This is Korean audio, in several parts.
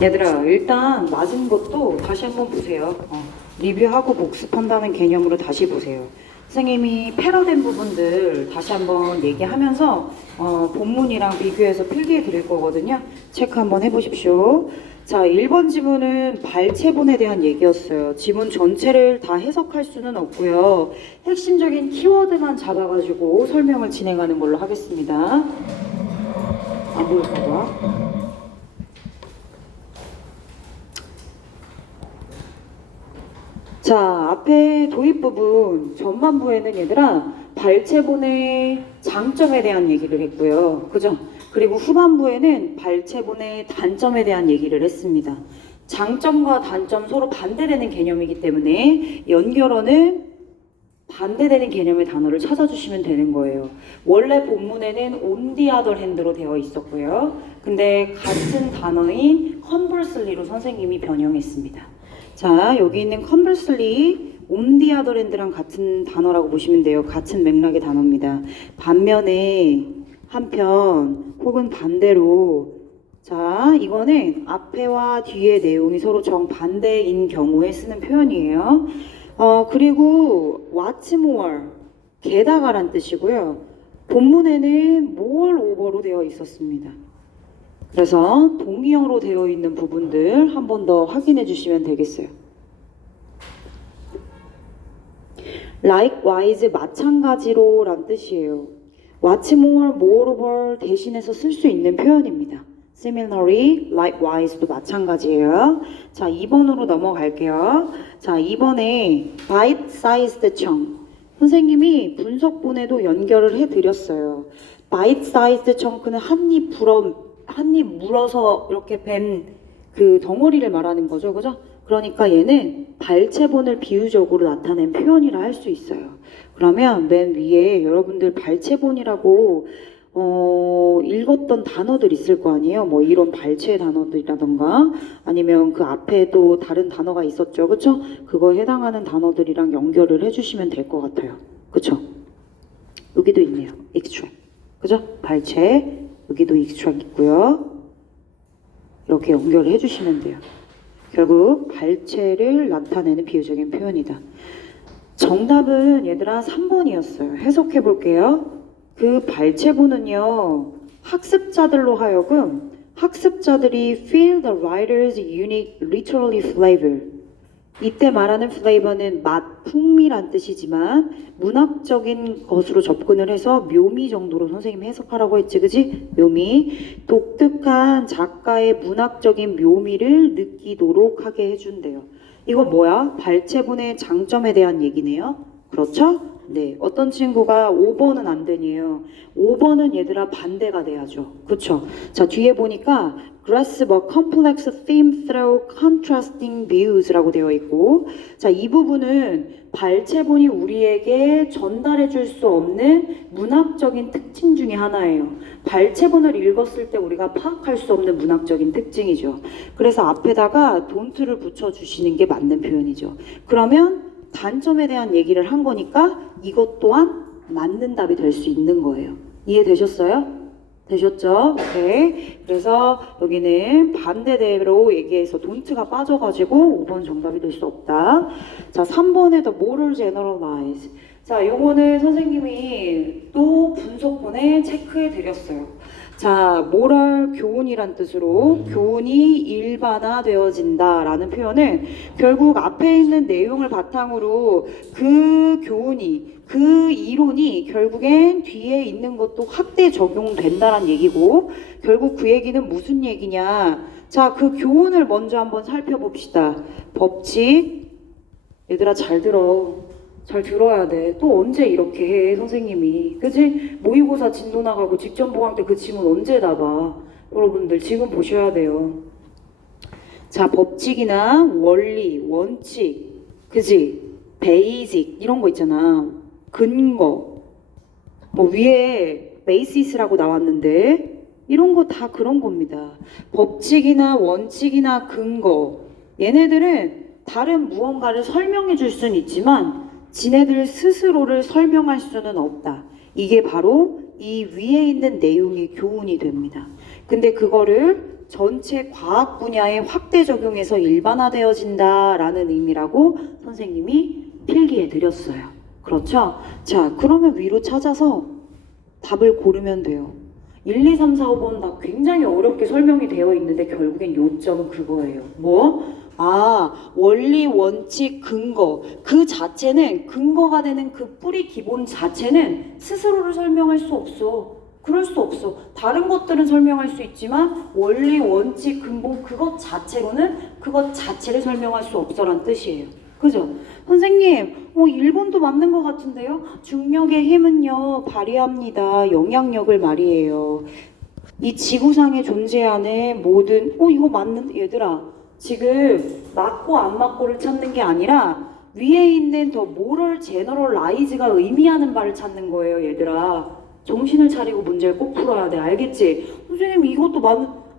얘들아, 일단 맞은 것도 다시 한번 보세요. 리뷰하고 복습한다는 개념으로 다시 보세요. 선생님이 패러된 부분들 다시 한번 얘기하면서 본문이랑 비교해서 필기해 드릴 거거든요. 체크 한번 해보십시오. 자, 1번 지문은 발체본에 대한 얘기였어요. 지문 전체를 다 해석할 수는 없고요. 핵심적인 키워드만 잡아가지고 설명을 진행하는 걸로 하겠습니다. 안 보일까 봐. 자, 앞에 도입 부분 전반부에는 얘들아 발체본의 장점에 대한 얘기를 했고요. 그죠? 그리고 후반부에는 발체본의 단점에 대한 얘기를 했습니다. 장점과 단점 서로 반대되는 개념이기 때문에 연결어는 반대되는 개념의 단어를 찾아주시면 되는 거예요. 원래 본문에는 on the other hand로 되어 있었고요. 근데 같은 단어인 conversely로 선생님이 변형했습니다. 자, 여기 있는 conversely, on the other hand랑 같은 단어라고 보시면 돼요. 같은 맥락의 단어입니다. 반면에, 한편, 혹은 반대로, 자, 이거는 앞에와 뒤의 내용이 서로 정반대인 경우에 쓰는 표현이에요. 그리고 what's more, 게다가란 뜻이고요. 본문에는 more over로 되어 있었습니다. 그래서 동의어로 되어 있는 부분들 한 번 더 확인해 주시면 되겠어요. likewise, 마찬가지로 란 뜻이에요. what's more, moreover 대신해서 쓸 수 있는 표현입니다. similarly, likewise 도 마찬가지예요. 자, 2번으로 넘어갈게요. 자, 2번에 bite-sized chunk. 선생님이 분석본에도 연결을 해드렸어요. bite-sized chunk는 한입 물어서 이렇게 뱀 그 덩어리를 말하는 거죠. 그죠? 그러니까 얘는 발체본을 비유적으로 나타낸 표현이라 할 수 있어요. 그러면 맨 위에 여러분들 발체본이라고 읽었던 단어들 있을 거 아니에요. 뭐 이런 발체 단어들이라던가 아니면 그 앞에도 다른 단어가 있었죠. 그쵸? 그거에 해당하는 단어들이랑 연결을 해주시면 될 것 같아요. 그쵸? 여기도 있네요. extract. 그죠? 발체. 여기도 extract 있고요. 이렇게 연결을 해주시면 돼요. 결국 발체를 나타내는 비유적인 표현이다. 정답은 얘들아 3번이었어요. 해석해 볼게요. 그 발체본은요, 학습자들로 하여금 학습자들이 feel the writer's unique literary flavor. 이때 말하는 flavor는 맛, 풍미란 뜻이지만 문학적인 것으로 접근을 해서 묘미 정도로 선생님이 해석하라고 했지, 그지? 묘미. 독특한 작가의 문학적인 묘미를 느끼도록 하게 해준대요. 이거 뭐야? 발체본의 장점에 대한 얘기네요. 그렇죠? 네. 어떤 친구가 5번은 안 되니에요. 5번은 얘들아 반대가 돼야죠. 그쵸? 자, 뒤에 보니까 grasp a complex theme through contrasting views 라고 되어 있고, 자, 이 부분은 발체본이 우리에게 전달해 줄 수 없는 문학적인 특징 중에 하나예요. 발체본을 읽었을 때 우리가 파악할 수 없는 문학적인 특징이죠. 그래서 앞에다가 don't를 붙여주시는 게 맞는 표현이죠. 그러면 단점에 대한 얘기를 한 거니까 이것 또한 맞는 답이 될 수 있는 거예요. 이해되셨어요? 되셨죠? 오케이. 그래서 여기는 반대대로 얘기해서 don't가 빠져가지고 5번 정답이 될 수 없다. 자, 3번에 the moral generalize. 자, 요거는 선생님이 또 분석본에 체크해 드렸어요. 자, 모럴 교훈이란 뜻으로 교훈이 일반화되어진다 라는 표현은 결국 앞에 있는 내용을 바탕으로 그 교훈이, 그 이론이 결국엔 뒤에 있는 것도 확대 적용된다는 얘기고, 결국 그 얘기는 무슨 얘기냐. 자, 그 교훈을 먼저 한번 살펴봅시다. 법칙. 얘들아 잘 들어. 잘 들어야 돼. 또 언제 이렇게 해, 선생님이. 그치? 모의고사 진도 나가고 직전보강 때 그 지문 언제 다 봐. 여러분들 지금 보셔야 돼요. 자, 법칙이나 원리, 원칙, 그치? 베이직 이런 거 있잖아. 근거. 뭐 위에 베이시스라고 나왔는데 이런 거 다 그런 겁니다. 법칙이나 원칙이나 근거. 얘네들은 다른 무언가를 설명해 줄 수는 있지만 지네들 스스로를 설명할 수는 없다. 이게 바로 이 위에 있는 내용이 교훈이 됩니다. 근데 그거를 전체 과학 분야에 확대 적용해서 일반화되어진다라는 의미라고 선생님이 필기해 드렸어요. 그렇죠? 자, 그러면 위로 찾아서 답을 고르면 돼요. 1, 2, 3, 4, 5번 다 굉장히 어렵게 설명이 되어 있는데 결국엔 요점은 그거예요. 뭐? 아, 원리, 원칙, 근거. 그 자체는, 근거가 되는 그 뿌리 기본 자체는 스스로를 설명할 수 없어. 그럴 수 없어. 다른 것들은 설명할 수 있지만 원리, 원칙, 근본 그것 자체로는 그것 자체를 설명할 수 없어란 뜻이에요. 그죠? 선생님, 1번도 맞는 것 같은데요? 중력의 힘은요, 발휘합니다. 영향력을 말이에요. 이 지구상에 존재하는 모든, 이거 맞는, 얘들아. 지금 맞고 안 맞고를 찾는 게 아니라 위에 있는 더 모럴 제너럴라이즈가 의미하는 바를 찾는 거예요, 얘들아. 정신을 차리고 문제를 꼭 풀어야 돼. 알겠지? 선생님, 이것도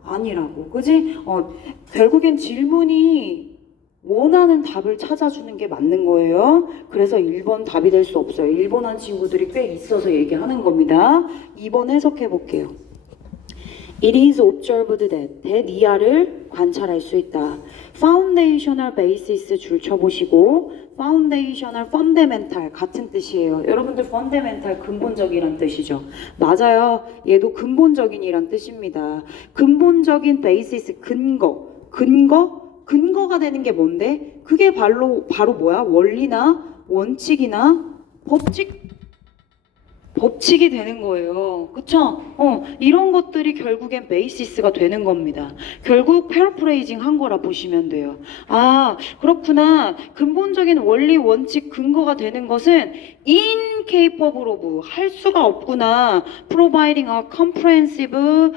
아니라고. 그지? 결국엔 질문이 원하는 답을 찾아주는 게 맞는 거예요. 그래서 1번 답이 될 수 없어요. 1번 한 친구들이 꽤 있어서 얘기하는 겁니다. 2번 해석해 볼게요. It is observed that 이하를 관찰할 수 있다. Foundational basis 줄 쳐보시고 Foundational, fundamental 같은 뜻이에요. 여러분들 fundamental 근본적이란 뜻이죠. 맞아요. 얘도 근본적인이란 뜻입니다. 근본적인 basis 근거가 되는 게 뭔데? 그게 바로 뭐야? 원리나 원칙이나 법칙이 되는 거예요. 그쵸? 이런 것들이 결국엔 베이시스가 되는 겁니다. 결국 패러프레이징 한 거라 보시면 돼요. 아, 그렇구나. 근본적인 원리, 원칙, 근거가 되는 것은 incapable of, 할 수가 없구나. providing a comprehensive,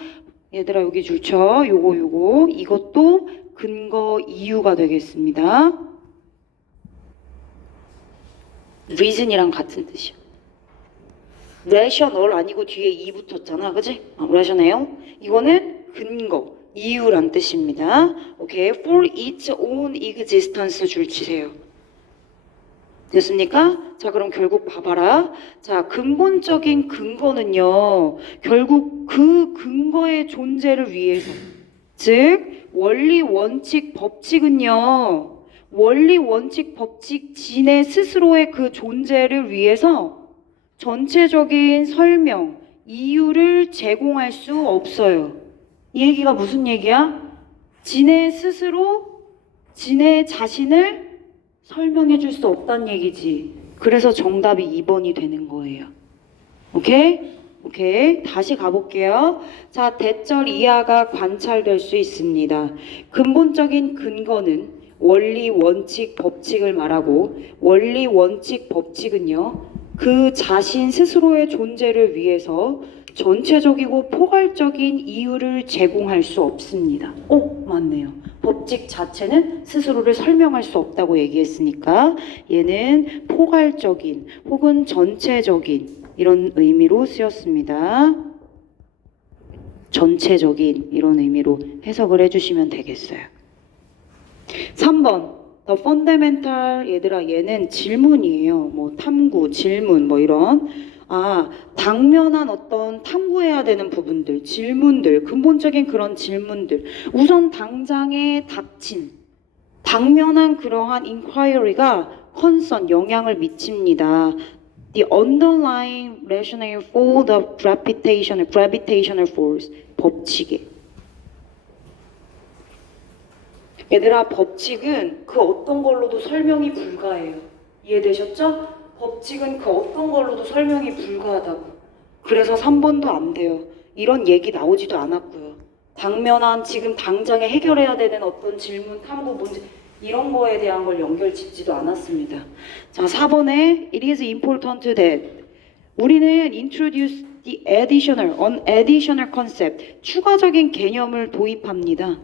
얘들아 여기 줄쳐. 요거. 이것도 근거 이유가 되겠습니다. reason이랑 같은 뜻이야. rational 아니고 뒤에 이 붙었잖아, 그지? rational. 이거는 근거, 이유란 뜻입니다. 오케이, for its own existence 줄 치세요. 됐습니까? 자, 그럼 결국 봐봐라. 자, 근본적인 근거는요, 결국 그 근거의 존재를 위해서, 즉 원리, 원칙, 법칙은요, 원리, 원칙, 법칙, 진의 스스로의 그 존재를 위해서 전체적인 설명, 이유를 제공할 수 없어요. 이 얘기가 무슨 얘기야? 진의 스스로, 진의 자신을 설명해 줄 수 없다는 얘기지. 그래서 정답이 2번이 되는 거예요. 오케이. 다시 가볼게요. 자, 대절 이하가 관찰될 수 있습니다. 근본적인 근거는 원리, 원칙, 법칙을 말하고 원리, 원칙, 법칙은요. 그 자신 스스로의 존재를 위해서 전체적이고 포괄적인 이유를 제공할 수 없습니다. 맞네요. 법칙 자체는 스스로를 설명할 수 없다고 얘기했으니까 얘는 포괄적인 혹은 전체적인 이런 의미로 쓰였습니다. 전체적인 이런 의미로 해석을 해주시면 되겠어요. 3번 The fundamental, 얘들아 얘는 질문이에요. 뭐 탐구, 질문 뭐 이런 당면한 어떤 탐구해야 되는 부분들, 질문들, 근본적인 그런 질문들, 우선 당장에 닥친 당면한 그러한 inquiry가 concern, 영향을 미칩니다. The underlying rationale for the gravitational force, 법칙에. 얘들아, 법칙은 그 어떤 걸로도 설명이 불가해요. 이해되셨죠? 법칙은 그 어떤 걸로도 설명이 불가하다고. 그래서 3번도 안 돼요. 이런 얘기 나오지도 않았고요. 당면한 지금 당장에 해결해야 되는 어떤 질문, 탐구, 문제 이런 거에 대한 걸 연결 짓지도 않았습니다. 자, 4번에 It is important that 우리는 introduce the additional concept, 추가적인 개념을 도입합니다.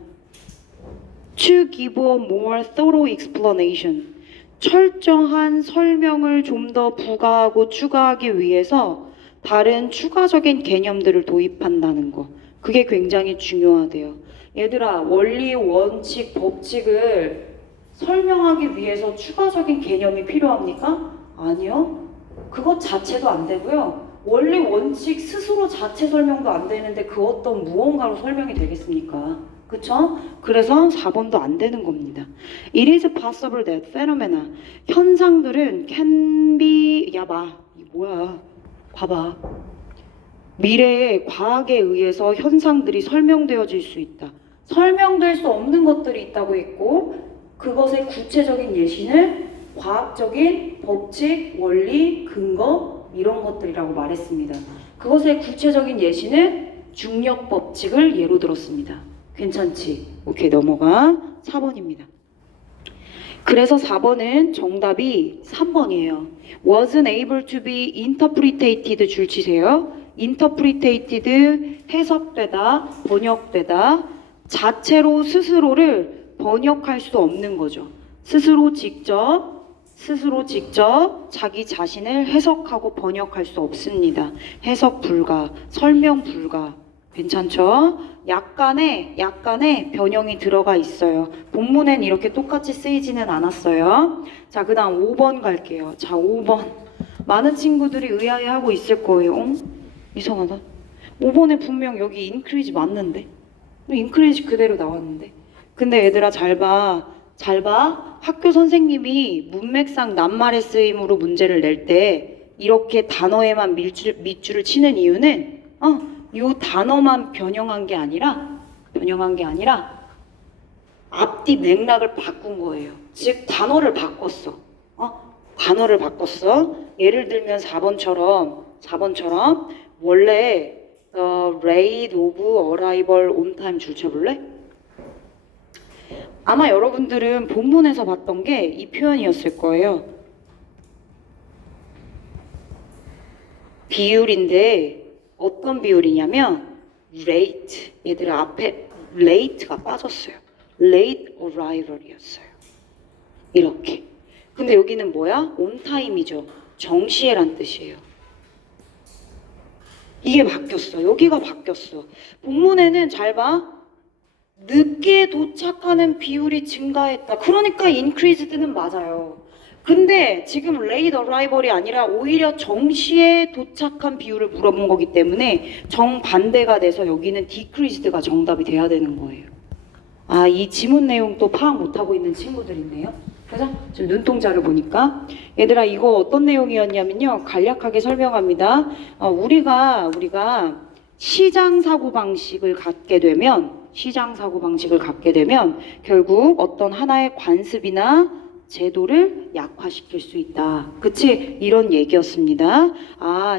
To give a more thorough explanation, 철저한 설명을 좀 더 부가하고 추가하기 위해서 다른 추가적인 개념들을 도입한다는 거. 그게 굉장히 중요하대요. 얘들아, 원리, 원칙, 법칙을 설명하기 위해서 추가적인 개념이 필요합니까? 아니요. 그것 자체도 안 되고요. 원리, 원칙 스스로 자체 설명도 안 되는데 그 어떤 무언가로 설명이 되겠습니까? 그쵸? 그래서 4번도 안 되는 겁니다. It is possible that phenomena. 현상들은 can be, 야, 이 뭐야. 봐봐. 미래에 과학에 의해서 현상들이 설명되어질 수 있다. 설명될 수 없는 것들이 있다고 했고, 그것의 구체적인 예시는 과학적인 법칙, 원리, 근거, 이런 것들이라고 말했습니다. 그것의 구체적인 예시는 중력 법칙을 예로 들었습니다. 괜찮지? 오케이, 넘어가. 4번입니다. 그래서 4번은 정답이 3번이에요. wasn't able to be interpreted 줄 치세요. interpreted, 해석되다, 번역되다, 자체로 스스로를 번역할 수 없는 거죠. 스스로 직접 자기 자신을 해석하고 번역할 수 없습니다. 해석 불가, 설명 불가. 괜찮죠? 약간의 변형이 들어가 있어요. 본문엔 이렇게 똑같이 쓰이지는 않았어요. 자, 그 다음 5번 갈게요. 자, 5번. 많은 친구들이 의아해하고 있을 거예요. 이상하다. 5번에 분명 여기 increase 맞는데? increase 그대로 나왔는데? 근데 얘들아 잘 봐. 학교 선생님이 문맥상 낱말의 쓰임으로 문제를 낼 때 이렇게 단어에만 밑줄을 치는 이유는 요 단어만 변형한 게 아니라 앞뒤 맥락을 바꾼 거예요. 즉 단어를 바꿨어. 예를 들면 4번처럼 원래 rate of arrival on time 줄 쳐볼래? 아마 여러분들은 본문에서 봤던 게 이 표현이었을 거예요. 비율인데 어떤 비율이냐면 late. 얘들아 앞에 late가 빠졌어요. late arrival이었어요. 이렇게. 근데 여기는 뭐야? on time이죠. 정시에란 뜻이에요. 이게 바뀌었어. 여기가 바뀌었어. 본문에는 잘 봐. 늦게 도착하는 비율이 증가했다. 그러니까 increased는 맞아요. 근데 지금 late arrival이 아니라 오히려 정시에 도착한 비율을 물어본 거기 때문에 정반대가 돼서 여기는 decreased가 정답이 돼야 되는 거예요. 이 지문 내용 또 파악 못하고 있는 친구들 있네요. 그죠? 지금 눈동자를 보니까. 얘들아 이거 어떤 내용이었냐면요. 간략하게 설명합니다. 우리가 시장 사고방식을 갖게 되면 결국 어떤 하나의 관습이나 제도를 약화시킬 수 있다. 그치? 이런 얘기였습니다.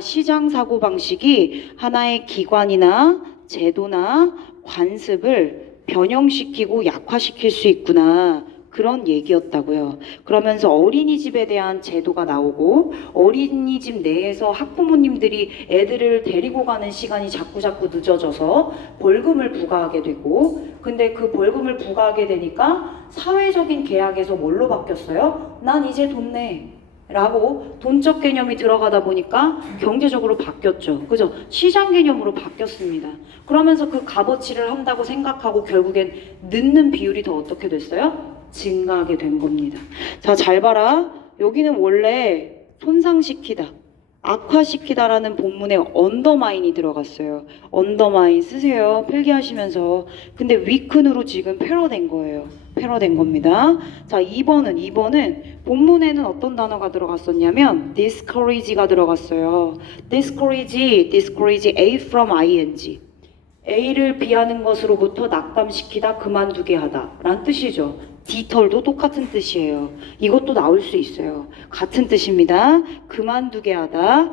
시장 사고방식이 하나의 기관이나 제도나 관습을 변형시키고 약화시킬 수 있구나. 그런 얘기였다고요. 그러면서 어린이집에 대한 제도가 나오고 어린이집 내에서 학부모님들이 애들을 데리고 가는 시간이 자꾸 늦어져서 벌금을 부과하게 되고 근데 그 벌금을 부과하게 되니까 사회적인 계약에서 뭘로 바뀌었어요? 난 이제 돈 내. 라고 돈적 개념이 들어가다 보니까 경제적으로 바뀌었죠. 그죠? 시장 개념으로 바뀌었습니다. 그러면서 그 값어치를 한다고 생각하고 결국엔 늦는 비율이 더 어떻게 됐어요? 증가하게 된 겁니다. 자, 잘 봐라. 여기는 원래 손상시키다, 악화시키다라는 본문에 언더마인이 들어갔어요. 언더마인 쓰세요. 필기하시면서. 근데 weaken으로 지금 패러된 거예요. 패러된 겁니다. 자, 2번은 본문에는 어떤 단어가 들어갔었냐면 discourage가 들어갔어요. discourage A from ing. A를 비하는 것으로부터 낙담시키다, 그만두게 하다 라는 뜻이죠. 디털도 똑같은 뜻이에요. 이것도 나올 수 있어요. 같은 뜻입니다. 그만두게 하다.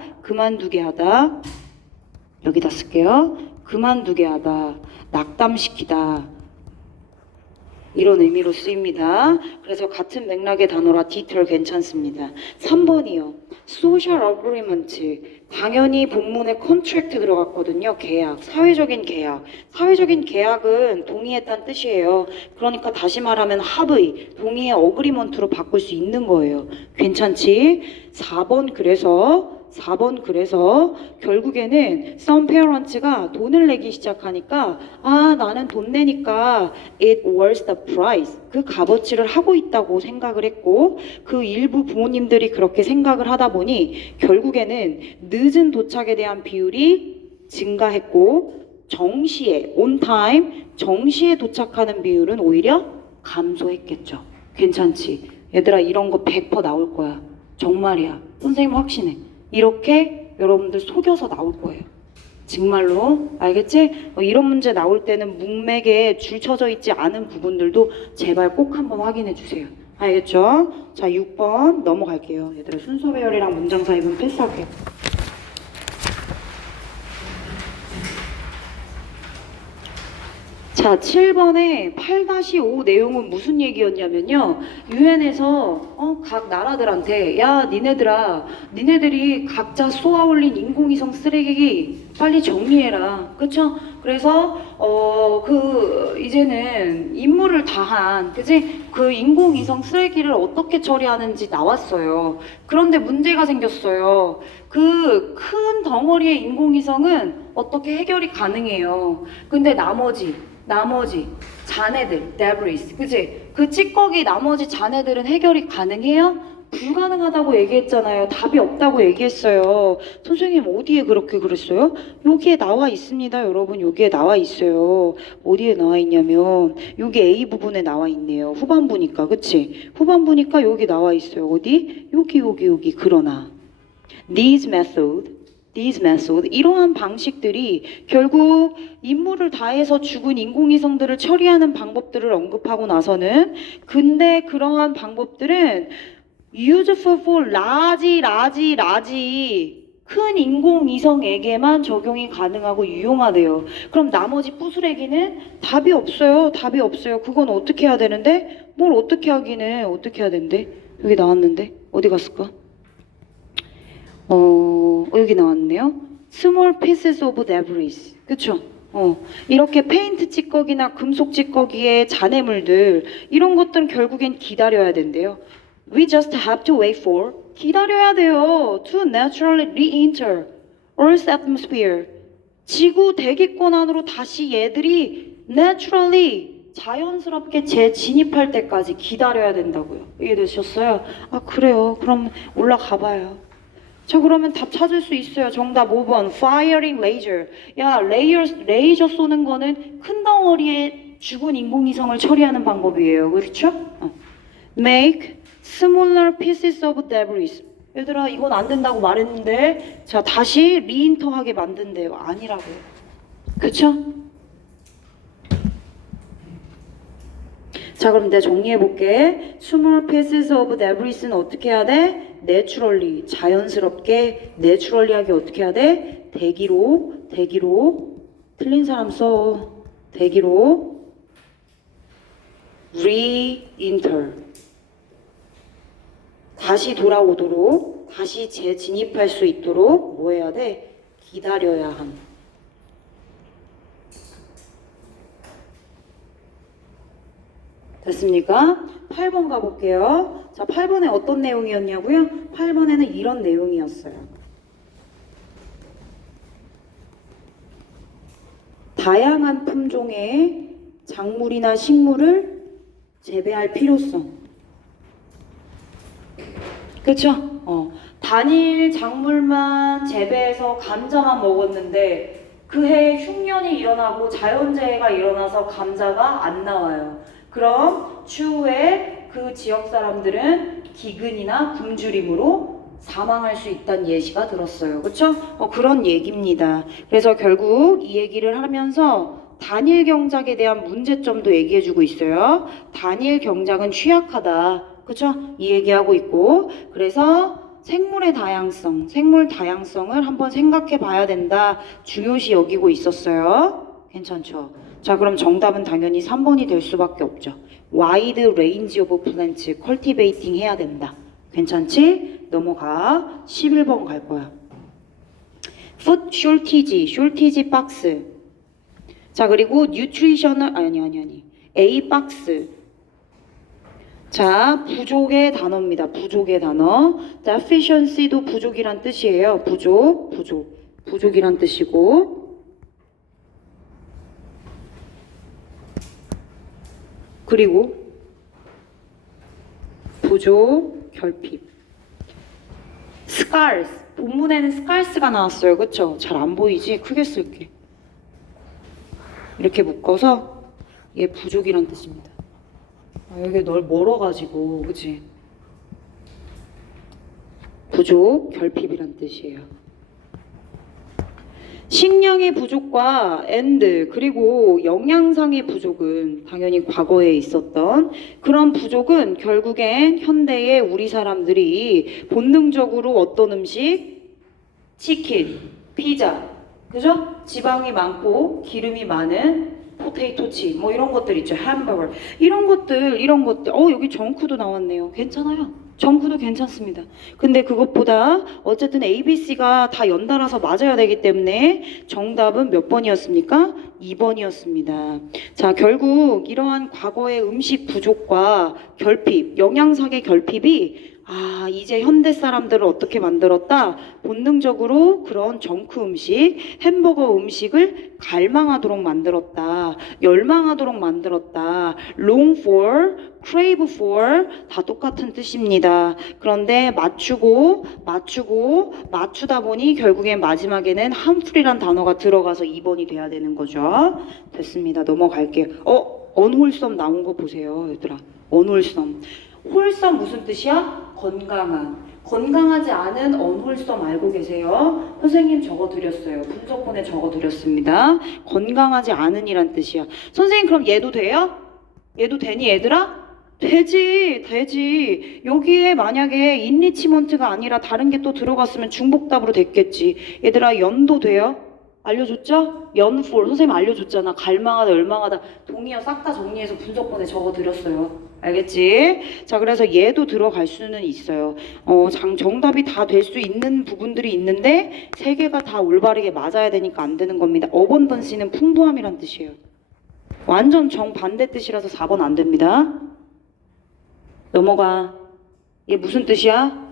여기다 쓸게요. 그만두게 하다, 낙담시키다. 이런 의미로 쓰입니다. 그래서 같은 맥락의 단어라 디테일 괜찮습니다. 3번이요. Social Agreement. 당연히 본문에 contract 들어갔거든요. 계약, 사회적인 계약. 사회적인 계약은 동의했다는 뜻이에요. 그러니까 다시 말하면 합의, 동의의 agreement로 바꿀 수 있는 거예요. 괜찮지? 4번 그래서 결국에는 some parents가 돈을 내기 시작하니까 나는 돈 내니까 it was the price, 그 값어치를 하고 있다고 생각을 했고 그 일부 부모님들이 그렇게 생각을 하다 보니 결국에는 늦은 도착에 대한 비율이 증가했고 정시에 on time 정시에 도착하는 비율은 오히려 감소했겠죠. 괜찮지? 얘들아 이런 거 100% 나올 거야. 정말이야. 선생님 확신해. 이렇게 여러분들 속여서 나올 거예요. 정말로 알겠지? 이런 문제 나올 때는 문맥에 줄쳐져 있지 않은 부분들도 제발 꼭 한번 확인해 주세요. 알겠죠? 자 6번 넘어갈게요. 얘들아 순서 배열이랑 문장 사입은 패스할게요. 자, 7번에 8-5 내용은 무슨 얘기였냐면요. 유엔에서 각 나라들한테 야, 니네들이 각자 쏘아올린 인공위성 쓰레기 빨리 정리해라. 그쵸? 그래서 이제는 임무를 다한 그지? 그 인공위성 쓰레기를 어떻게 처리하는지 나왔어요. 그런데 문제가 생겼어요. 그 큰 덩어리의 인공위성은 어떻게 해결이 가능해요. 근데 나머지 잔해들, debris, 그치? 그 찌꺼기 나머지 잔해들은 해결이 가능해요? 불가능하다고 얘기했잖아요. 답이 없다고 얘기했어요. 선생님 어디에 그렇게 그랬어요? 여기에 나와 있습니다. 여러분 여기에 나와 있어요. 어디에 나와 있냐면 여기 A 부분에 나와 있네요. 후반부니까 그치? 후반부니까 여기 나와 있어요. 어디? 여기 그러나 these method 이러한 방식들이 결국 임무를 다해서 죽은 인공위성들을 처리하는 방법들을 언급하고 나서는 근데 그러한 방법들은 useful for large 큰 인공위성에게만 적용이 가능하고 유용하대요. 그럼 나머지 부스레기는 답이 없어요. 그건 어떻게 해야 되는데? 뭘 어떻게 하기는 어떻게 해야 되는데? 여기 나왔는데 어디 갔을까? 여기 나왔네요. Small pieces of debris. 그쵸? 이렇게 페인트 찌꺼기나 금속 찌꺼기의 잔해물들 이런 것들은 결국엔 기다려야 된대요. We just have to wait for 기다려야 돼요. To naturally re-enter Earth's atmosphere. 지구 대기권 안으로 다시 얘들이 naturally 자연스럽게 재진입할 때까지 기다려야 된다고요. 이해되셨어요? 아 그래요. 그럼 올라가 봐요. 자 그러면 답 찾을 수 있어요. 정답 5번 firing laser. 야 레이저 쏘는 거는 큰 덩어리의 죽은 인공위성을 처리하는 방법이에요. 그렇죠? Make smaller pieces of debris. 얘들아 이건 안 된다고 말했는데 자 다시 리인터하게 만든대요. 아니라고요. 그쵸? 자 그럼 내가 정리해볼게. Small pieces of debris는 어떻게 해야 돼? 내추럴리 자연스럽게 내추럴리하게 어떻게 해야 돼? 대기로 틀린 사람 써. 대기로 re-enter 다시 돌아오도록 다시 재진입할 수 있도록 뭐 해야 돼? 기다려야 함. 됐습니까? 8번 가볼게요. 자, 8번에 어떤 내용이었냐고요? 8번에는 이런 내용이었어요. 다양한 품종의 작물이나 식물을 재배할 필요성. 그쵸? 단일 작물만 재배해서 감자만 먹었는데 그해 흉년이 일어나고 자연재해가 일어나서 감자가 안 나와요. 그럼 추후에 그 지역 사람들은 기근이나 굶주림으로 사망할 수 있다는 예시가 들었어요. 그쵸? 그런 얘기입니다. 그래서 결국 이 얘기를 하면서 단일 경작에 대한 문제점도 얘기해주고 있어요. 단일 경작은 취약하다. 그쵸? 이 얘기하고 있고 그래서 생물 다양성을 한번 생각해 봐야 된다. 중요시 여기고 있었어요. 괜찮죠? 자 그럼 정답은 당연히 3번이 될 수밖에 없죠. Wide range of plants cultivating 해야 된다. 괜찮지? 넘어가. 11번 갈 거야. Food shortage 박스. 자 그리고 nutritional 아니 A 박스. 자 부족의 단어입니다. 부족의 단어. 자 efficiency도 부족이란 뜻이에요. 부족이란 뜻이고 그리고 부족, 결핍. scarce. 본문에는 scarce가 나왔어요. 그쵸? 잘 안 보이지? 크게 쓸게. 이렇게 묶어서 얘 부족이란 뜻입니다. 아, 여기 널 멀어가지고 그치? 부족, 결핍이란 뜻이에요. 식량의 부족과 and 그리고 영양상의 부족은 당연히 과거에 있었던 그런 부족은 결국엔 현대의 우리 사람들이 본능적으로 어떤 음식? 치킨, 피자, 그죠? 지방이 많고 기름이 많은 포테이토 칩, 뭐 이런 것들 있죠. 햄버거, 이런 것들. 여기 정크도 나왔네요. 괜찮아요. 정크도 괜찮습니다. 근데 그것보다 어쨌든 ABC가 다 연달아서 맞아야 되기 때문에 정답은 몇 번이었습니까? 2번이었습니다. 자, 결국 이러한 과거의 음식 부족과 결핍, 영양상의 결핍이 이제 현대 사람들을 어떻게 만들었다? 본능적으로 그런 정크 음식, 햄버거 음식을 갈망하도록 만들었다. 열망하도록 만들었다. long for, crave for 다 똑같은 뜻입니다. 그런데 맞추다 보니 결국엔 마지막에는 harmful이란 단어가 들어가서 2번이 돼야 되는 거죠. 됐습니다. 넘어갈게요. unwholesome 나온 거 보세요, 얘들아. unwholesome. 홀썸 무슨 뜻이야? 건강한. 건강하지 않은 언홀썸 알고 계세요? 선생님 적어드렸어요. 분석본에 적어드렸습니다. 건강하지 않은이란 뜻이야. 선생님 그럼 얘도 돼요? 얘도 되니 얘들아? 되지. 여기에 만약에 인리치먼트가 아니라 다른 게 또 들어갔으면 중복답으로 됐겠지. 얘들아 연도 돼요? 알려줬죠? 연for 선생님 알려줬잖아. 갈망하다, 열망하다, 동의어 싹 다 정리해서 분석본에 적어드렸어요. 알겠지? 자, 그래서 얘도 들어갈 수는 있어요. 정답이 다 될 수 있는 부분들이 있는데 세 개가 다 올바르게 맞아야 되니까 안 되는 겁니다. 어번던시는 풍부함이란 뜻이에요. 완전 정반대 뜻이라서 4번 안 됩니다. 넘어가. 얘 무슨 뜻이야?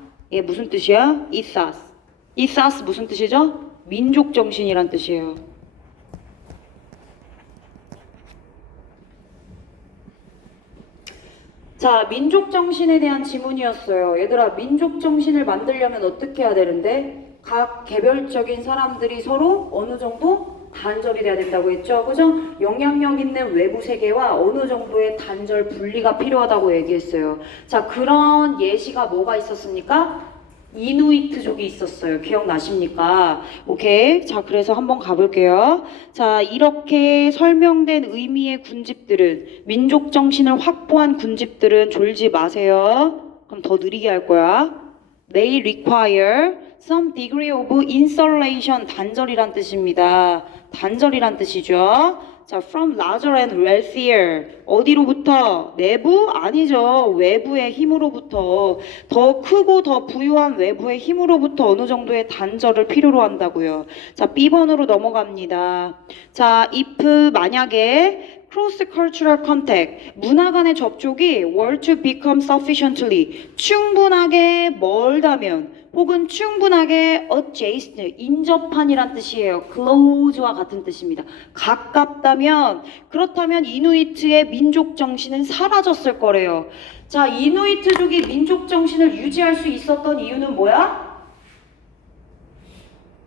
이사스. 이사스 무슨 뜻이죠? 민족 정신이란 뜻이에요. 자, 민족 정신에 대한 지문이었어요. 얘들아, 민족 정신을 만들려면 어떻게 해야 되는데? 각 개별적인 사람들이 서로 어느 정도 단절이 돼야 된다고 했죠. 그죠? 영향력 있는 외부 세계와 어느 정도의 단절 분리가 필요하다고 얘기했어요. 자, 그런 예시가 뭐가 있었습니까? 이누이트족이 있었어요. 기억나십니까? 오케이. 자, 그래서 한번 가볼게요. 자, 이렇게 설명된 의미의 군집들은, 민족 정신을 확보한 군집들은 졸지 마세요. 그럼 더 느리게 할 거야. They require some degree of insulation. 단절이란 뜻입니다. 단절이란 뜻이죠. 자, from larger and wealthier. 어디로부터? 내부? 아니죠. 외부의 힘으로부터. 더 크고 더 부유한 외부의 힘으로부터 어느 정도의 단절을 필요로 한다고요. 자, B번으로 넘어갑니다. 자, if 만약에 cross cultural contact, 문화 간의 접촉이 were to become sufficiently, 충분하게 멀다면 혹은 충분하게 adjacent, 인접한이란 뜻이에요. close와 같은 뜻입니다. 가깝다면, 그렇다면 이누이트의 민족 정신은 사라졌을 거래요. 자, 이누이트족이 민족 정신을 유지할 수 있었던 이유는 뭐야?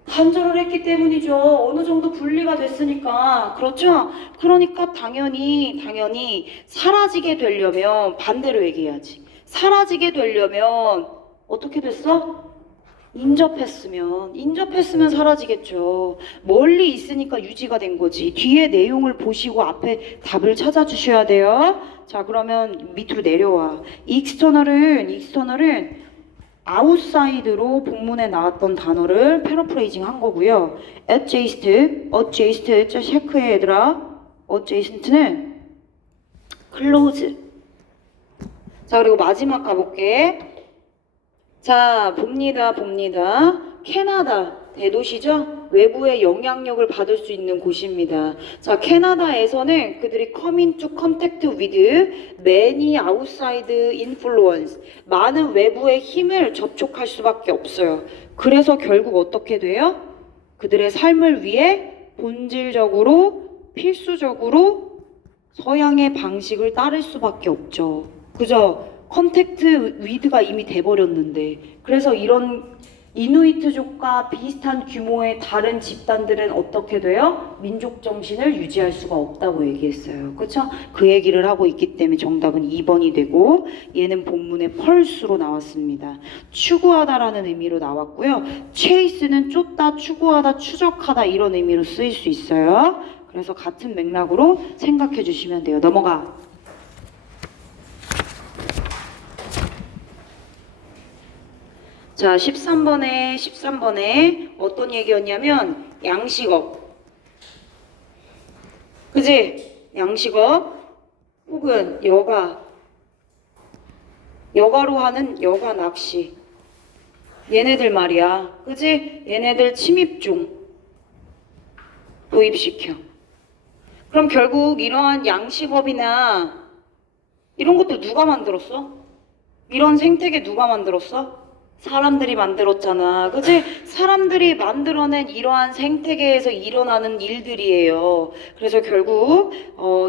단절을 했기 때문이죠. 어느 정도 분리가 됐으니까. 그렇죠? 그러니까 당연히 사라지게 되려면 반대로 얘기해야지. 사라지게 되려면 어떻게 됐어? 인접했으면 사라지겠죠. 멀리 있으니까 유지가 된 거지. 뒤에 내용을 보시고 앞에 답을 찾아주셔야 돼요. 자, 그러면 밑으로 내려와. 익스터널은 아웃사이드로 본문에 나왔던 단어를 패러프레이징 한 거고요. adjacent 체크해 얘들아. adjacent는 close. 자, 그리고 마지막 가볼게. 자, 봅니다. 캐나다 대도시죠? 외부의 영향력을 받을 수 있는 곳입니다. 자, 캐나다에서는 그들이 come into contact with many outside influence, 많은 외부의 힘을 접촉할 수밖에 없어요. 그래서 결국 어떻게 돼요? 그들의 삶을 위해 본질적으로 필수적으로 서양의 방식을 따를 수밖에 없죠. 그죠? 컨택트 위드가 이미 돼버렸는데, 그래서 이런 이누이트족과 비슷한 규모의 다른 집단들은 어떻게 돼요? 민족 정신을 유지할 수가 없다고 얘기했어요. 그쵸? 그 얘기를 하고 있기 때문에 정답은 2번이 되고 얘는 본문의 펄스로 나왔습니다. 추구하다라는 의미로 나왔고요. 체이스는 쫓다, 추구하다, 추적하다 이런 의미로 쓰일 수 있어요. 그래서 같은 맥락으로 생각해 주시면 돼요. 넘어가. 자, 13번에 어떤 얘기였냐면 양식업. 그지? 양식업 혹은 여가로 하는 여가 낚시. 얘네들 말이야. 그지? 얘네들 침입종 도입시켜. 그럼 결국 이러한 양식업이나 이런 것도 누가 만들었어? 이런 생태계 누가 만들었어? 사람들이 만들었잖아. 그치? 사람들이 만들어낸 이러한 생태계에서 일어나는 일들이에요. 그래서 결국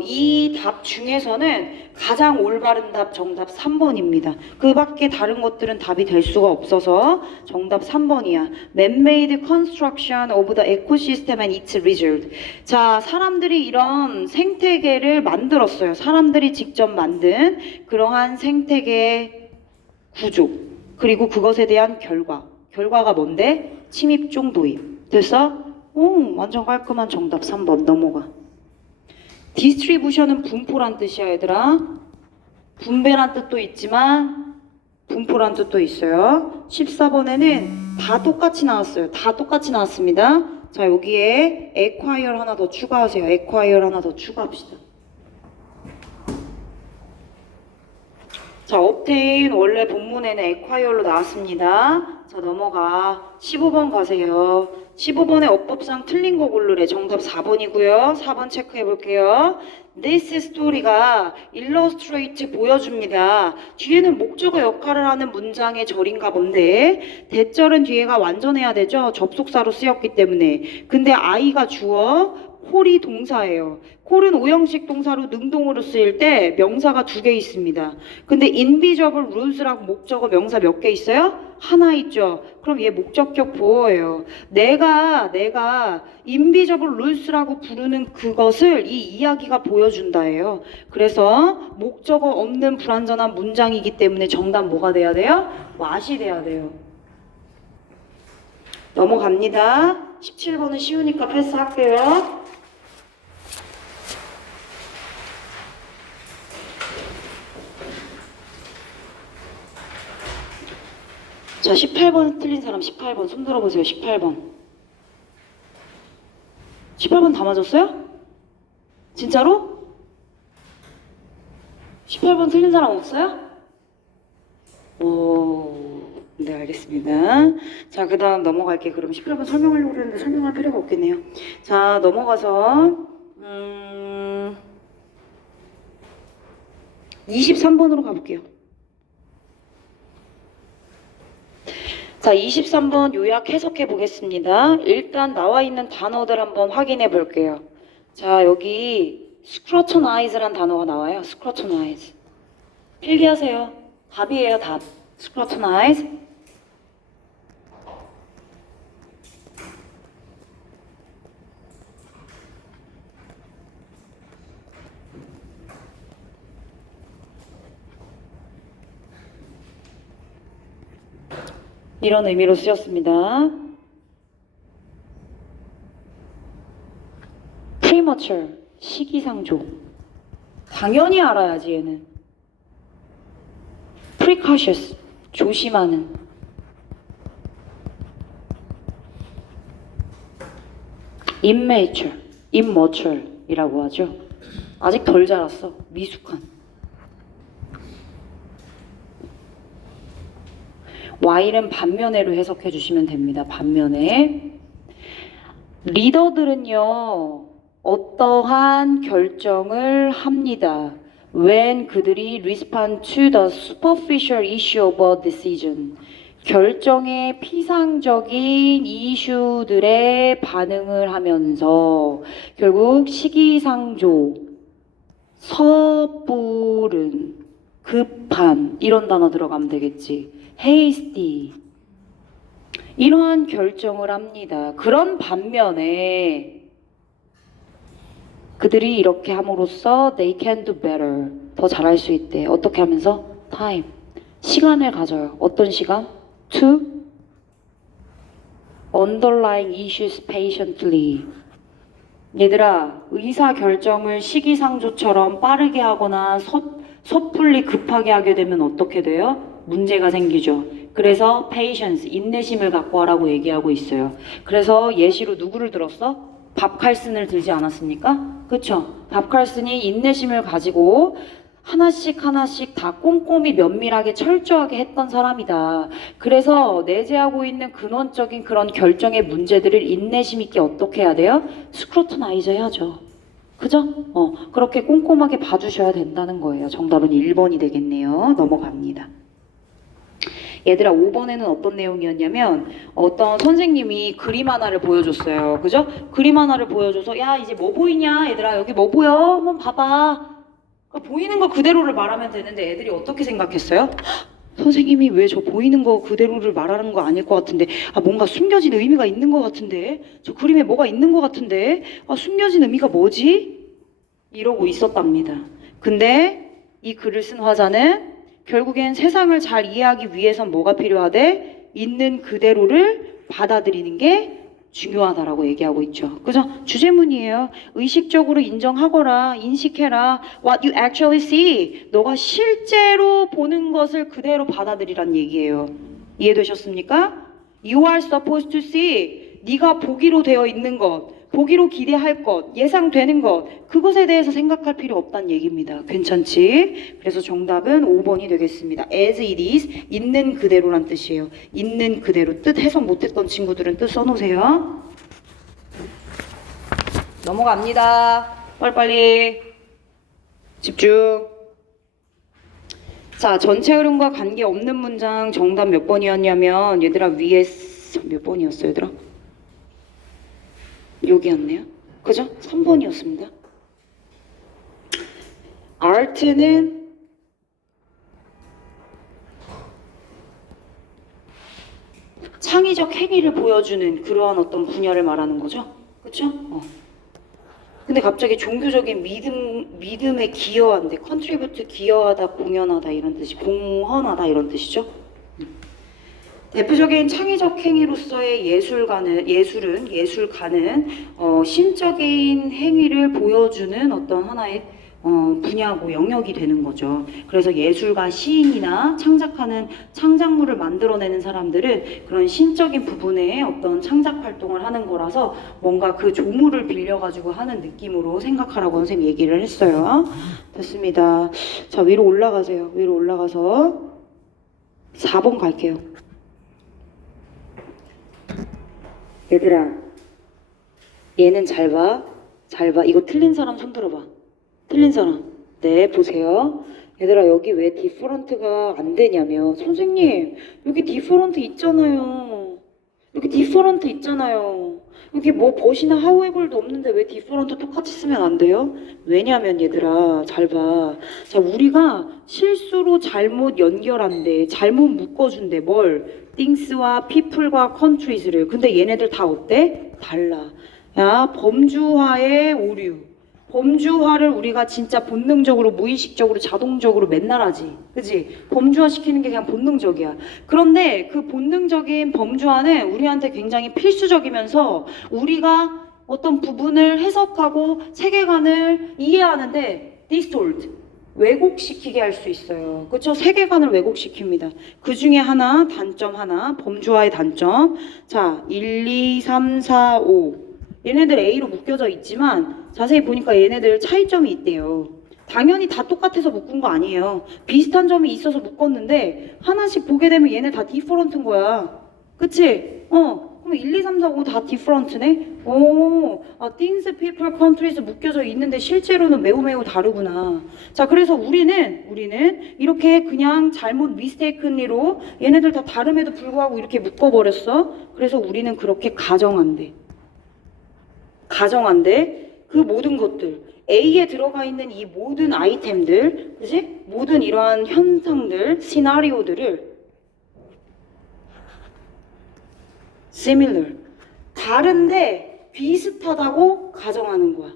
이 답 중에서는 가장 올바른 답 정답 3번입니다. 그 밖에 다른 것들은 답이 될 수가 없어서 정답 3번이야. Man-made construction of the ecosystem and its result. 자, 사람들이 이런 생태계를 만들었어요. 사람들이 직접 만든 그러한 생태계 구조. 그리고 그것에 대한 결과가 뭔데? 침입종 도입. 됐어? 오, 완전 깔끔한 정답 3번 넘어가. 디스트리뷰션은 분포란 뜻이야 얘들아. 분배란 뜻도 있지만 분포란 뜻도 있어요. 14번에는 다 똑같이 나왔어요. 다 똑같이 나왔습니다. 자, 여기에 acquire 하나 더 추가하세요. acquire 하나 더 추가합시다. 자, obtain 원래 본문에는 acquire로 나왔습니다. 자, 넘어가. 15번 가세요. 15번에 어법상 틀린 거 고르래. 정답 4번이고요. 4번 체크해 볼게요. This story가 illustrate 보여줍니다. 뒤에는 목적어 역할을 하는 문장의 절인가 본데 대절은 뒤에가 완전해야 되죠. 접속사로 쓰였기 때문에. 근데 I가 주어, 콜이 동사예요. 콜은 오형식 동사로 능동으로 쓰일 때 명사가 2개 있습니다. 근데 invisible rules라고 목적어 명사 몇 개 있어요? 하나 있죠. 그럼 얘 목적격 보어예요. 내가 invisible rules라고 부르는 그것을 이 이야기가 보여준다예요. 그래서 목적어 없는 불완전한 문장이기 때문에 정답 뭐가 돼야 돼요? what이 돼야 돼요. 넘어갑니다. 17번은 쉬우니까 패스할게요. 자, 18번 틀린 사람 18번 손 들어보세요. 18번. 18번 다 맞았어요? 진짜로? 18번 틀린 사람 없어요? 오, 네, 알겠습니다. 자, 그 다음 넘어갈게요. 그럼 18번 설명하려고 그랬는데 설명할 필요가 없겠네요. 자, 넘어가서 23번으로 가볼게요. 자, 23번 요약 해석해 보겠습니다. 일단 나와 있는 단어들 한번 확인해 볼게요. 자, 여기 scrutinize란 단어가 나와요. scrutinize. 필기하세요. 답이에요, 답. scrutinize. 이런 의미로 쓰였습니다. premature, 시기상조. 당연히 알아야지 얘는. precautious, 조심하는. immature 이라고 하죠. 아직 덜 자랐어. 미숙한. while은 반면에로 해석해 주시면 됩니다. 반면에. 리더들은요, 어떠한 결정을 합니다. when 그들이 respond to the superficial issue of a decision. 결정의 피상적인 이슈들에 반응을 하면서 결국 시기상조, 섣부른, 급한 이런 단어 들어가면 되겠지. hasty 이러한 결정을 합니다. 그런 반면에 그들이 이렇게 함으로써 they can do better. 더 잘할 수 있대. 어떻게 하면서? time. 시간을 가져요. 어떤 시간? to underlying issues patiently. 얘들아, 의사 결정을 시기상조처럼 빠르게 하거나 섣불리 급하게 하게 되면 어떻게 돼요? 문제가 생기죠. 그래서 patience, 인내심을 갖고 하라고 얘기하고 있어요. 그래서 예시로 누구를 들었어? 밥 칼슨을 들지 않았습니까? 그쵸? 밥 칼슨이 인내심을 가지고 하나씩 하나씩 다 꼼꼼히 면밀하게 철저하게 했던 사람이다. 그래서 내재하고 있는 근원적인 그런 결정의 문제들을 인내심 있게 어떻게 해야 돼요? 스크루트나이저 해야죠. 그죠? 그렇게 꼼꼼하게 봐주셔야 된다는 거예요. 정답은 1번이 되겠네요. 넘어갑니다. 얘들아, 5번에는 어떤 내용이었냐면 어떤 선생님이 그림 하나를 보여줬어요. 그죠? 그림 하나를 보여줘서 야, 이제 뭐 보이냐? 얘들아, 여기 뭐 보여? 한번 봐봐. 보이는 거 그대로를 말하면 되는데 애들이 어떻게 생각했어요? 선생님이 왜 저 보이는 거 그대로를 말하는 거 아닐 것 같은데, 뭔가 숨겨진 의미가 있는 것 같은데, 저 그림에 뭐가 있는 것 같은데, 숨겨진 의미가 뭐지? 이러고 있었답니다. 근데 이 글을 쓴 화자는 결국엔 세상을 잘 이해하기 위해선 뭐가 필요하대? 있는 그대로를 받아들이는 게 중요하다라고 얘기하고 있죠. 그죠? 주제문이에요. 의식적으로 인정하거라, 인식해라. What you actually see. 너가 실제로 보는 것을 그대로 받아들이란 얘기예요. 이해되셨습니까? You are supposed to see. 네가 보기로 되어 있는 것, 보기로 기대할 것, 예상되는 것, 그것에 대해서 생각할 필요 없다는 얘기입니다. 괜찮지? 그래서 정답은 5번이 되겠습니다. As it is, 있는 그대로란 뜻이에요. 있는 그대로. 뜻 해석 못했던 친구들은 뜻 써놓으세요. 넘어갑니다. 빨리빨리. 집중. 자, 전체 흐름과 관계없는 문장 정답 몇 번이었냐면 얘들아, 위에 몇 번이었어요, 얘들아? 여기였네요. 그죠? 3번이었습니다. art는 창의적 행위를 보여주는 그러한 어떤 분야를 말하는 거죠. 그쵸? 근데 갑자기 종교적인 믿음에 기여한데, contribute, 기여하다, 공연하다 이런 뜻이, 공헌하다 이런 뜻이죠. 대표적인 창의적 행위로서의 예술가는 신적인 행위를 보여주는 어떤 하나의 분야고 영역이 되는 거죠. 그래서 예술가, 시인이나 창작하는 창작물을 만들어내는 사람들은 그런 신적인 부분에 어떤 창작 활동을 하는 거라서 뭔가 그 조물을 빌려가지고 하는 느낌으로 생각하라고 선생님 얘기를 했어요. 됐습니다. 자, 위로 올라가세요. 위로 올라가서 4번 갈게요. 얘들아, 얘는 잘 봐. 잘 봐. 이거 틀린 사람 손 들어봐. 틀린 사람. 네, 보세요. 얘들아, 여기 왜 디퍼런트가 안 되냐면, 선생님, 여기 디퍼런트 있잖아요. 여기 디퍼런트 있잖아요. 여기 뭐 벗이나 하우에벌도 없는데 왜 디퍼런트 똑같이 쓰면 안 돼요? 왜냐면 얘들아, 잘 봐. 자, 우리가 실수로 잘못 연결한대, 잘못 묶어준대. 뭘? things와 people과 countries를. 근데 얘네들 다 어때? 달라. 야, 범주화의 오류. 범주화를 우리가 진짜 본능적으로, 무의식적으로, 자동적으로 맨날 하지. 그치? 범주화 시키는 게 그냥 본능적이야. 그런데 그 본능적인 범주화는 우리한테 굉장히 필수적이면서 우리가 어떤 부분을 해석하고 세계관을 이해하는데 distort, 왜곡시키게 할 수 있어요. 그렇죠? 세계관을 왜곡시킵니다. 그 중에 하나, 단점 하나, 범주화의 단점. 자, 1, 2, 3, 4, 5. 얘네들 A로 묶여져 있지만 자세히 보니까 얘네들 차이점이 있대요. 당연히 다 똑같아서 묶은 거 아니에요. 비슷한 점이 있어서 묶었는데 하나씩 보게 되면 얘네 다 디퍼런트인 거야. 그치? 그럼 1, 2, 3, 4, 5 다 디퍼런트네? things, people, countries 묶여져 있는데 실제로는 매우 다르구나. 자, 그래서 우리는 이렇게 그냥 잘못 mistakenly로 얘네들 다 다름에도 불구하고 이렇게 묶어버렸어. 그래서 우리는 그렇게 가정한대. 그 모든 것들, A에 들어가 있는 이 모든 아이템들, 그치? 모든 이러한 현상들, 시나리오들을 similar. 다른데 비슷하다고 가정하는 거야.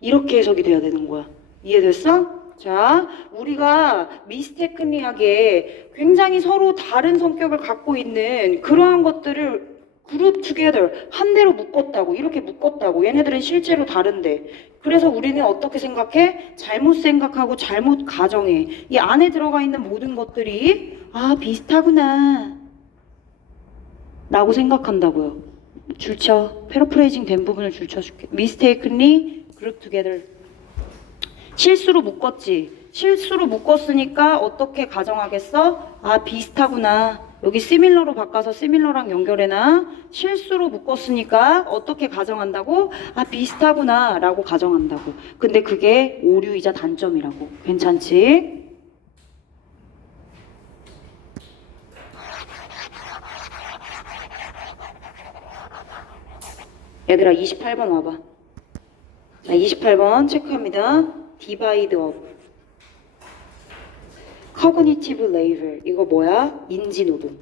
이렇게 해석이 돼야 되는 거야. 이해됐어? 자, 우리가 미스테이크니하게 굉장히 서로 다른 성격을 갖고 있는 그러한 것들을 그룹 투게더 한 대로 묶었다고, 이렇게 묶었다고. 얘네들은 실제로 다른데. 그래서 우리는 어떻게 생각해? 잘못 생각하고 잘못 가정해. 이 안에 들어가 있는 모든 것들이 비슷하구나 라고 생각한다고요. 줄쳐. 패러프레이징 된 부분을 줄쳐줄게. mistakenly group together. 실수로 묶었지. 실수로 묶었으니까 어떻게 가정하겠어? 비슷하구나. 여기 similar로 바꿔서 similar랑 연결해놔. 실수로 묶었으니까 어떻게 가정한다고? 비슷하구나 라고 가정한다고. 근데 그게 오류이자 단점이라고. 괜찮지? 얘들아 28번 와봐. 자, 28번 체크합니다. divide up. cognitive labor. 이거 뭐야? 인지노동.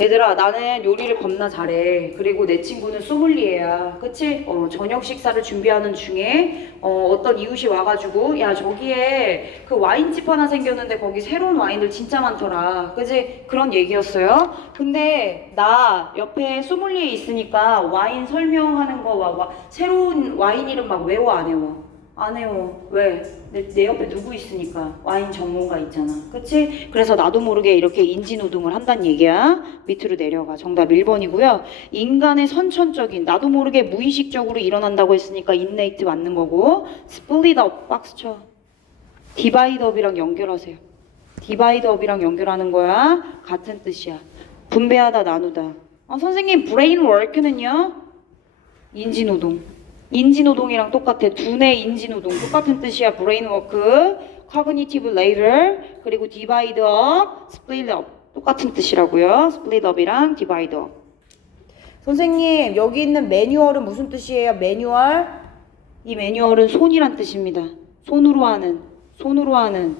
얘들아 나는 요리를 겁나 잘해. 그리고 내 친구는 소믈리에야. 그치? 저녁 식사를 준비하는 중에 어떤 이웃이 와가지고 야 저기에 그 와인집 하나 생겼는데 거기 새로운 와인들 진짜 많더라. 그치? 그런 얘기였어요. 근데 나 옆에 소믈리에 있으니까 와인 설명하는 거 새로운 와인 이름 막 외워 안 외워? 안 해요. 왜? 내 옆에 누구 있으니까. 와인 전문가 있잖아. 그치? 그래서 나도 모르게 이렇게 인지노동을 한다는 얘기야. 밑으로 내려가. 정답 1번이고요. 인간의 선천적인, 나도 모르게 무의식적으로 일어난다고 했으니까 innate 맞는 거고. split up, 박스 쳐. divide up이랑 연결하세요. divide up이랑 연결하는 거야. 같은 뜻이야. 분배하다, 나누다. 선생님, brain work는요? 인지노동. 인지노동이랑 똑같아. 두뇌 인지노동 똑같은 뜻이야. 브레인워크, cognitive labor, 그리고 divide up, split up 똑같은 뜻이라고요. split up이랑 divide up. 선생님 여기 있는 매뉴얼은 무슨 뜻이에요? 매뉴얼? 이 매뉴얼은 손이란 뜻입니다. 손으로 하는.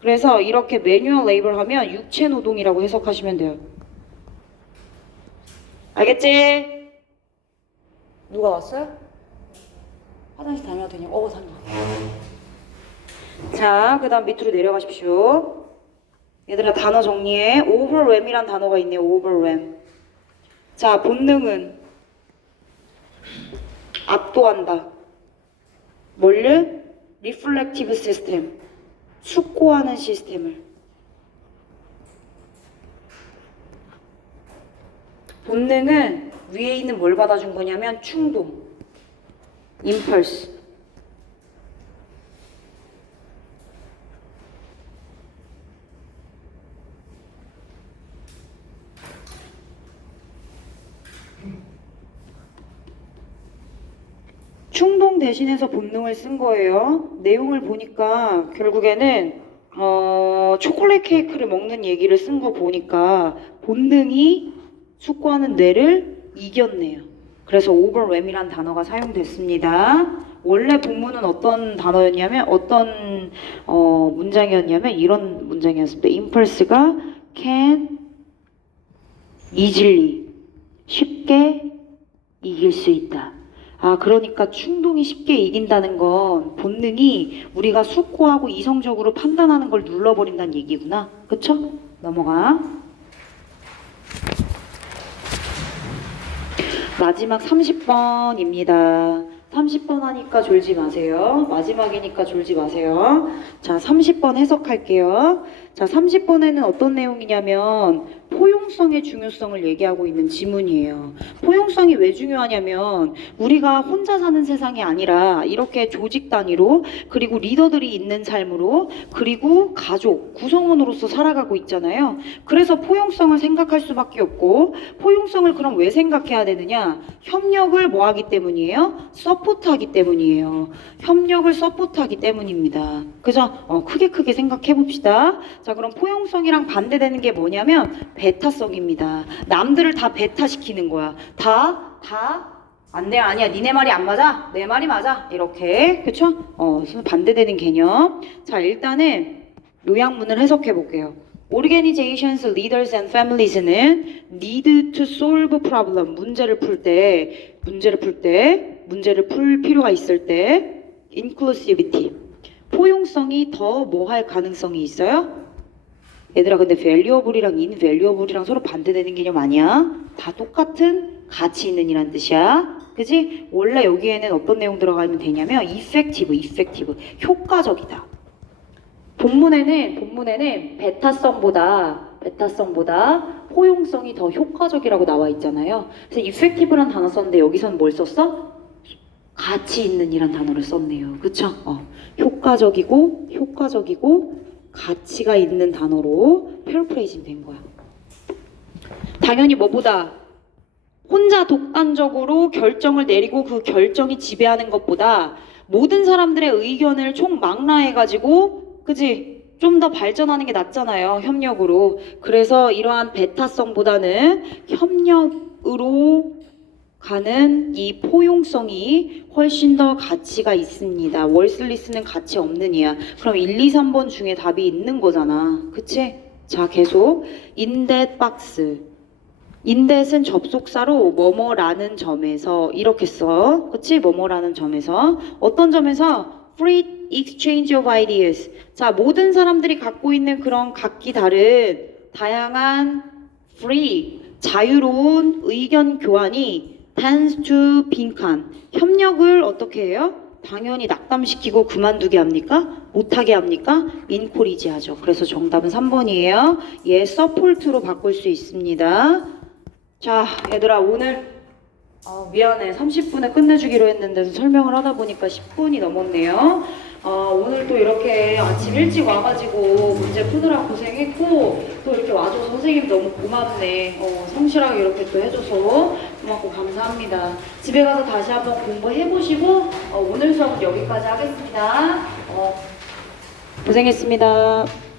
그래서 이렇게 매뉴얼 레이블 하면 육체 노동이라고 해석하시면 돼요. 알겠지? 누가 왔어요? 화장실 다녀도 되냐? 다녀. 자, 그 다음 밑으로 내려가십시오. 얘들아 단어 정리해. overwhelm이란 단어가 있네요. overwhelm. 자, 본능은 압도한다. 뭘를? reflective system. 숙고하는 시스템을. 본능은 위에 있는 뭘 받아준 거냐면 충동. impulse. 충동 대신해서 본능을 쓴 거예요. 내용을 보니까 결국에는 초콜릿 케이크를 먹는 얘기를 쓴 거 보니까 본능이 숙고하는 뇌를 이겼네요. 그래서 overwhelm이란 단어가 사용됐습니다. 원래 본문은 어떤 단어였냐면 어떤 문장이었냐면 이런 문장이었습니다. impulse가 can easily 쉽게 이길 수 있다. 그러니까 충동이 쉽게 이긴다는 건 본능이 우리가 숙고하고 이성적으로 판단하는 걸 눌러버린다는 얘기구나. 그쵸? 넘어가. 마지막 30번입니다. 30번 하니까 졸지 마세요. 마지막이니까 졸지 마세요. 자, 30번 해석할게요. 자, 30번에는 어떤 내용이냐면 포용성의 중요성을 얘기하고 있는 지문이에요. 포용성이 왜 중요하냐면 우리가 혼자 사는 세상이 아니라 이렇게 조직 단위로 그리고 리더들이 있는 삶으로 그리고 가족, 구성원으로서 살아가고 있잖아요. 그래서 포용성을 생각할 수밖에 없고 포용성을 그럼 왜 생각해야 되느냐? 협력을 뭐 하기 때문이에요? 서포트하기 때문이에요. 협력을 서포트하기 때문입니다. 그죠? 크게 생각해 봅시다. 자, 그럼 포용성이랑 반대되는 게 뭐냐면 배타성입니다. 남들을 다 배타시키는 거야. 아니야. 니네 말이 안 맞아. 내 말이 맞아. 이렇게. 그쵸? 반대되는 개념. 자, 일단은 요약문을 해석해 볼게요. Organizations, leaders and families는 need to solve problem. 문제를 풀 필요가 있을 때 inclusivity. 포용성이 더 뭐 할 가능성이 있어요? 얘들아 근데 valuable이랑 invaluable이랑 서로 반대되는 개념 아니야? 다 똑같은 가치 있는 이란 뜻이야. 그지? 원래 여기에는 어떤 내용 들어가면 되냐면 effective, 효과적이다. 본문에는 베타성보다 포용성이 더 효과적이라고 나와 있잖아요. 그래서 effective란 단어 썼는데 여기서는 뭘 썼어? 가치 있는 이란 단어를 썼네요. 그쵸? 효과적이고 가치가 있는 단어로 패러프레이징 된 거야. 당연히 뭐보다 혼자 독단적으로 결정을 내리고 그 결정이 지배하는 것보다 모든 사람들의 의견을 총망라해가지고 그지? 좀 더 발전하는 게 낫잖아요. 협력으로. 그래서 이러한 베타성보다는 협력으로 가는 이 포용성이 훨씬 더 가치가 있습니다. 월슬리스는 가치 없는 이야. 그럼 1, 2, 3번 중에 답이 있는 거잖아. 그치? 자, 계속. 인댓 박스. 인댓은 접속사로 뭐뭐라는 점에서 이렇게 써. 그치? 뭐뭐라는 점에서. 어떤 점에서? Free exchange of ideas. 자, 모든 사람들이 갖고 있는 그런 각기 다른 다양한 free, 자유로운 의견 교환이 tends to 빈칸. 협력을 어떻게 해요? 당연히 낙담시키고 그만두게 합니까? 못하게 합니까? 인코리지 하죠. 그래서 정답은 3번이에요. 얘 support로 바꿀 수 있습니다. 자, 얘들아 오늘 미안해. 30분에 끝내주기로 했는데 설명을 하다 보니까 10분이 넘었네요. 오늘 또 이렇게 아침 일찍 와가지고 문제 푸느라 고생했고 또 이렇게 와줘서 선생님 너무 고맙네. 성실하게 이렇게 또 해줘서 고맙고 감사합니다. 집에 가서 다시 한번 공부해보시고 오늘 수업은 여기까지 하겠습니다. 고생했습니다.